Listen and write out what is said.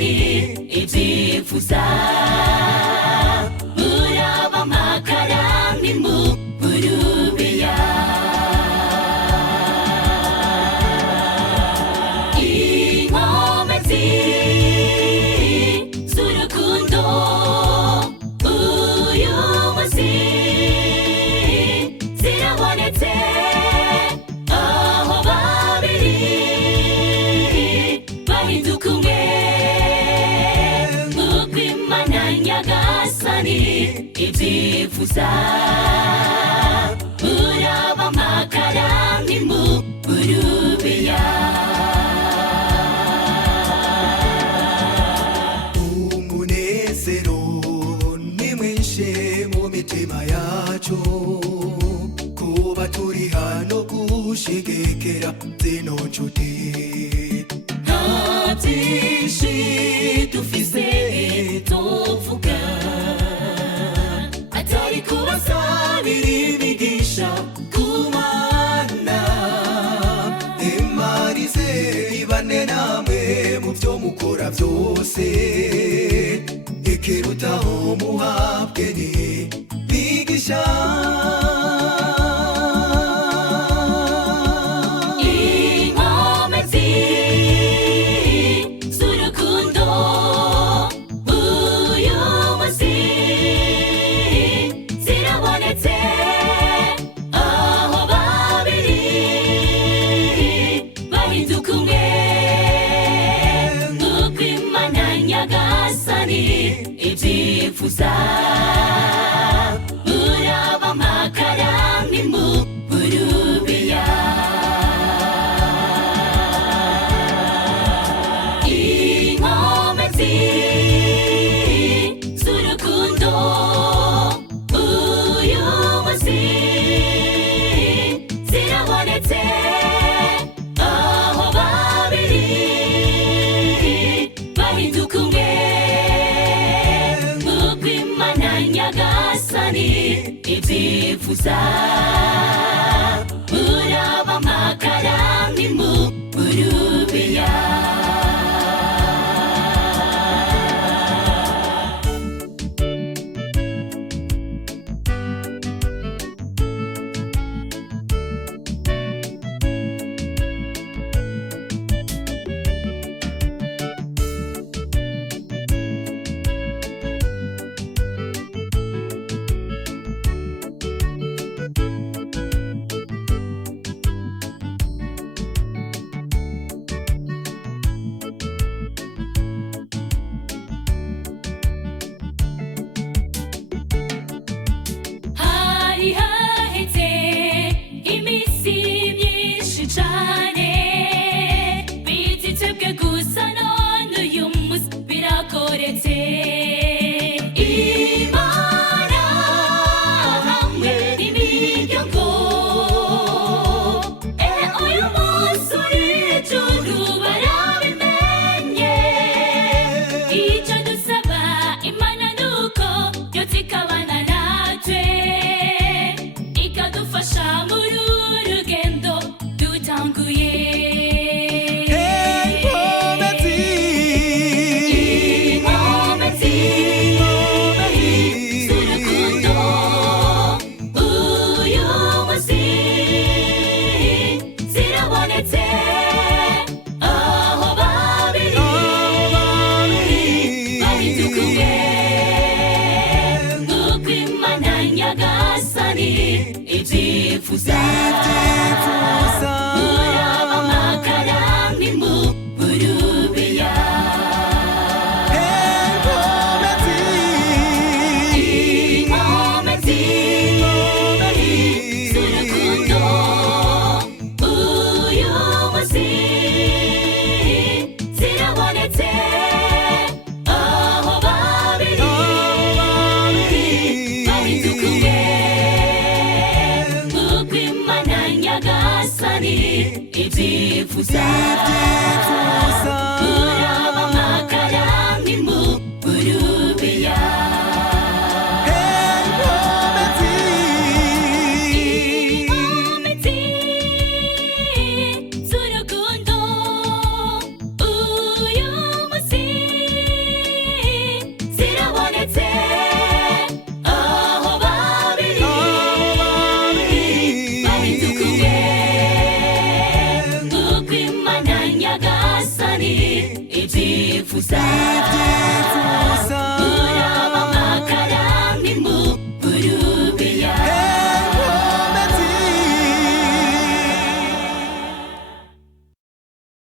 nyagasani ibyifuza muraba amakara ntimuburubeya inkomezi z'urukundo uyu munsi zirabonetse aho babiri bahinduka umwe nk'uko Imana nyagasani ibyifuza muraba amakara ntimuburubeya umunezero ni mwinshi mu mitima yacu kuba turi hano gushigikira zino nshuti nta byinshi dufise tuvuga atari kubasabira imigisha ku Mana Imana izibane namwe mu byo mukora byose ikirutaho muhabwe ni migisha inkomezi z'urukundo uyu munsi zirabonetse aho babiri bahinduka umwe nk'uko Imana nyagasani ibyifuza muraba amakara ntimuburubeya inkomezi z'urukundo uyu munsi zirabonetse aho babiri bahinduka umwe nk'uko Imana nyagasani ibyifuza muraba amakara ntimuburubeya hari haheze iminsi myinshi cane bizitebwe gusa none uyu munsi birakoretse Imana hamwe n'imiryango uyu munsi uri ijuru barabimenye icyo dusaba Imana nuko yotsa ikabana natwe ikadufasha muri uru rugendo dutanguye inkomezi z'urukundo uyu munsi zirabonetse aho babiri bahinduka umwe nk'uko Imana nyagasani ibyifuza muraba amakara ntimuburubeya inkomezi z'urukundo uyu munsi zirabonetse aho babiri bahinduka umwe nk'uko Imana nyagasani ibyifuza muraba amakara ntimuburubeya inkomezi z'urukundo uyu munsi byiza ibyifuzo